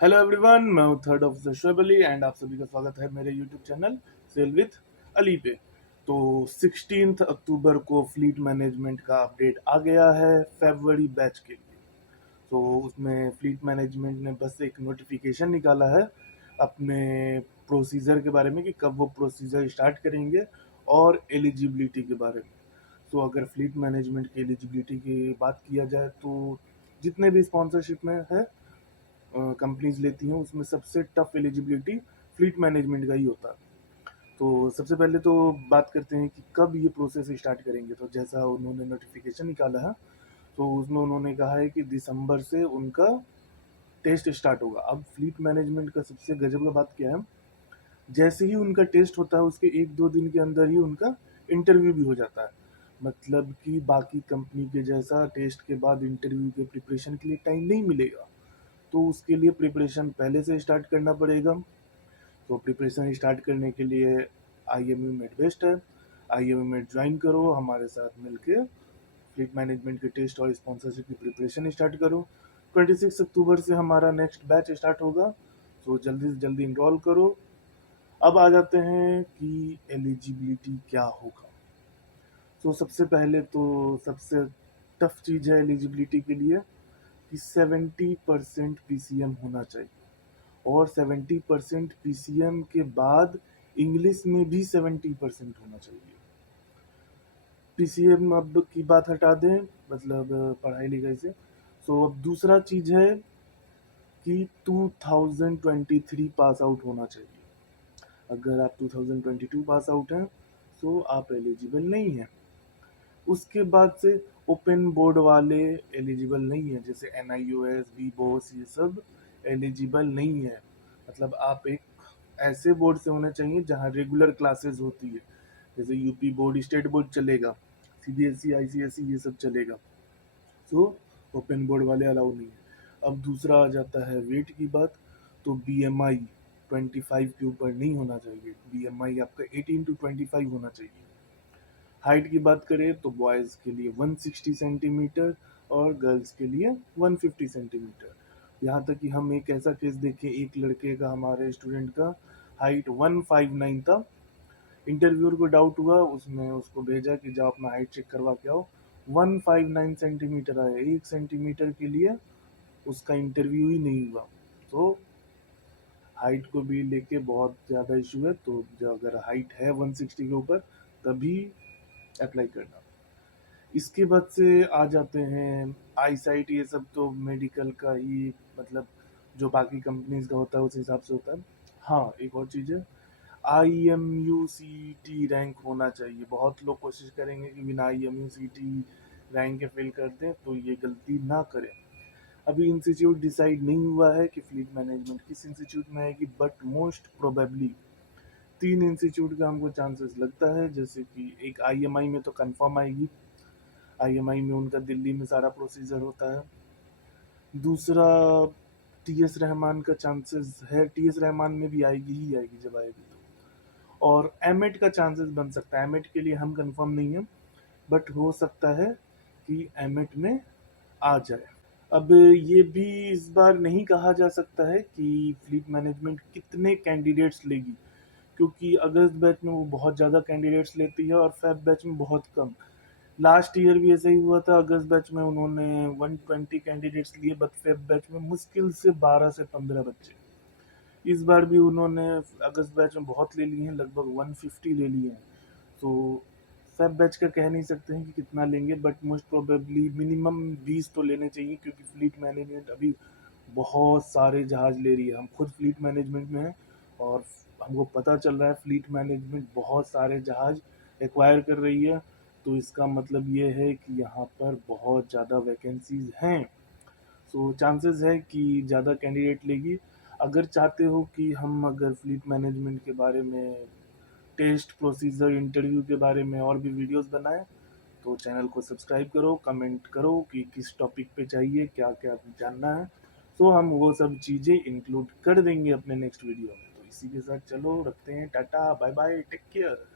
Hello everyone, मैं हूँ third officer Shoaib Ali and आप सभी का स्वागत है मेरे YouTube channel sail with Ali पे। तो 16 अक्टूबर को फ्लीट मैनेजमेंट का अपडेट आ गया है फरवरी बैच के लिए। तो उसमें फ्लीट मैनेजमेंट ने बस एक नोटिफिकेशन निकाला है अपने प्रोसीजर के बारे में कि कब वो प्रोसीजर स्टार्ट करेंगे और एलिजिबिलिटी के बारे में। तो अगर फ्लीट मैनेजमेंट की एलिजिबिलिटी की बात किया जाए तो जितने भी स्पॉन्सरशिप में है कंपनीज लेती हैं उसमें सबसे टफ एलिजिबिलिटी फ्लीट मैनेजमेंट का ही होता है। तो सबसे पहले तो बात करते हैं कि कब ये प्रोसेस स्टार्ट करेंगे। तो जैसा उन्होंने नोटिफिकेशन निकाला है तो उसमें उन्होंने कहा है कि दिसंबर से उनका टेस्ट स्टार्ट होगा। अब फ्लीट मैनेजमेंट का सबसे गजब का बात क्या है, जैसे ही उनका टेस्ट होता है उसके एक दो दिन के अंदर ही उनका इंटरव्यू भी हो जाता है। मतलब कि बाकी कंपनी के जैसा टेस्ट के बाद इंटरव्यू के प्रिपरेशन के लिए टाइम नहीं मिलेगा। तो उसके लिए प्रिपरेशन पहले से स्टार्ट करना पड़ेगा। तो प्रिपरेशन स्टार्ट करने के लिए IMU मेट बेस्ट है। IMU मेट ज्वाइन करो, हमारे साथ मिलके फ्लीट मैनेजमेंट के टेस्ट और स्पॉन्सरशिप की प्रिपरेशन स्टार्ट करो। 26 अक्टूबर से हमारा नेक्स्ट बैच स्टार्ट होगा। तो जल्दी से जल्दी इनरोल करो। अब आ जाते हैं कि एलिजिबिलिटी क्या होगा। तो सबसे पहले तो सबसे टफ चीज़ है एलिजिबिलिटी के लिए कि 70% PCM होना चाहिए। और 70% PCM के बाद इंग्लिश में भी 70% होना चाहिए। PCM अब की बात हटा दें, मतलब पढ़ाई लिखाई से। सो अब दूसरा चीज़ है कि 2023 पास आउट होना चाहिए। अगर आप 2022 पास आउट हैं तो आप एलिजिबल नहीं हैं। उसके बाद से ओपन बोर्ड वाले एलिजिबल नहीं है, जैसे NIOS बी बोस ये सब एलिजिबल नहीं है। मतलब आप एक ऐसे बोर्ड से होने चाहिए जहाँ रेगुलर क्लासेस होती है, जैसे यूपी बोर्ड, स्टेट बोर्ड चलेगा, CBSE ICSE ये सब चलेगा। तो ओपन बोर्ड वाले अलाउ नहीं है। अब दूसरा आ जाता है वेट की बात। तो BMI 25 के ऊपर नहीं होना चाहिए। BMI आपका 18 to 25 होना चाहिए। हाइट की बात करें तो बॉयज़ के लिए 160 सेंटीमीटर और गर्ल्स के लिए 150 सेंटीमीटर। यहाँ तक कि हम एक ऐसा केस देखें, एक लड़के का, हमारे स्टूडेंट का हाइट 159 था। इंटरव्यूअर को डाउट हुआ, उसने उसको भेजा कि जाओ अपना हाइट चेक करवा के आओ। 159 सेंटीमीटर आया। 1 सेंटीमीटर के लिए उसका इंटरव्यू ही नहीं हुआ। तो हाइट को भी लेके बहुत ज़्यादा इशू है। तो जो अगर हाइट है 160 के ऊपर तभी अप्लाई करना। इसके बाद से आ जाते हैं आई साइट, ये सब तो मेडिकल का ही, मतलब जो बाकी कंपनीज का होता है उस हिसाब से होता है। हाँ, एक और चीज़ है, IMUCT रैंक होना चाहिए। बहुत लोग कोशिश करेंगे कि बिना IMUCT रैंक के फेल कर दें, तो ये गलती ना करें। अभी इंस्टीट्यूट डिसाइड नहीं हुआ है कि फ्लीट मैनेजमेंट किस इंस्टीट्यूट में आएगी, बट मोस्ट प्रोबेबली 3 इंस्टीट्यूट का हमको चांसेस लगता है। जैसे कि एक IMI में तो कंफर्म आएगी, IMI में उनका दिल्ली में सारा प्रोसीजर होता है। दूसरा TS रहमान का चांसेस है, TS रहमान में भी आएगी ही आएगी जब आएगी तो। और एमेट का चांसेस बन सकता है। एमेट के लिए हम कंफर्म नहीं है, बट हो सकता है कि एमेट में आ जाए। अब ये भी इस बार नहीं कहा जा सकता है कि फ्लीट मैनेजमेंट कितने कैंडिडेट्स लेगी, क्योंकि अगस्त बैच में वो बहुत ज़्यादा कैंडिडेट्स लेती है और फेब बैच में बहुत कम। लास्ट ईयर भी ऐसा ही हुआ था, अगस्त बैच में उन्होंने 120 कैंडिडेट्स लिए, बट फेब बैच में मुश्किल से 12 से 15 बच्चे। इस बार भी उन्होंने अगस्त बैच में बहुत ले लिए हैं, लगभग 150 ले लिए हैं। तो फेब बैच का कह नहीं सकते हैं कि कितना लेंगे, बट मोस्ट प्रोबेबली मिनिमम 20 तो लेने चाहिए, क्योंकि फ्लीट मैनेजमेंट अभी बहुत सारे जहाज ले रही है। हम खुद फ्लीट मैनेजमेंट में हैं और हमको पता चल रहा है फ्लीट मैनेजमेंट बहुत सारे जहाज एक्वायर कर रही है। तो इसका मतलब ये है कि यहाँ पर बहुत ज़्यादा वैकेंसीज हैं। सो चांसेस है कि ज़्यादा कैंडिडेट लेगी। अगर चाहते हो कि हम अगर फ्लीट मैनेजमेंट के बारे में, टेस्ट प्रोसीजर, इंटरव्यू के बारे में और भी वीडियोस बनाएं, तो चैनल को सब्सक्राइब करो, कमेंट करो कि किस टॉपिक पे चाहिए, क्या क्या जानना है। तो हम वो सब चीज़ें इंक्लूड कर देंगे अपने नेक्स्ट वीडियो में। तो इसी के साथ चलो रखते हैं, tata bye bye, take care.